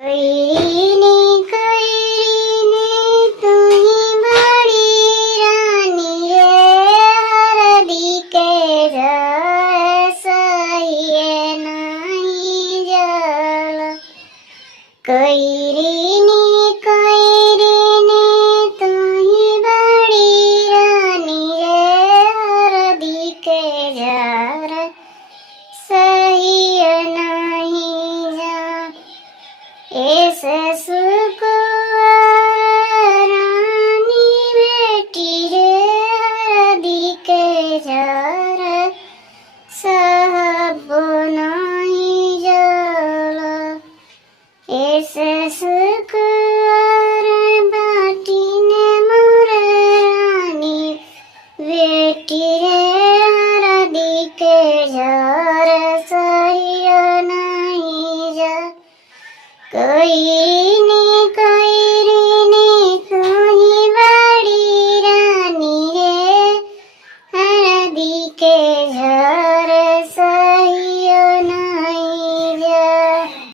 કૈરીને કૈરીને તુહી બડી રાની રે હરદી કે રસઈએ નહીં જળ કૈરીને કૈરીને તુહી બડી રાની રે હરદી કે જળ સહી નહીં જા ऐसे सुकुंवर रानी बेटी रे हरदी के जर सब नहीं जल ऐसे सुकुंवर बाटी ने मोर रानी बेटी रे हरदी के जर सही नहीं जा कोई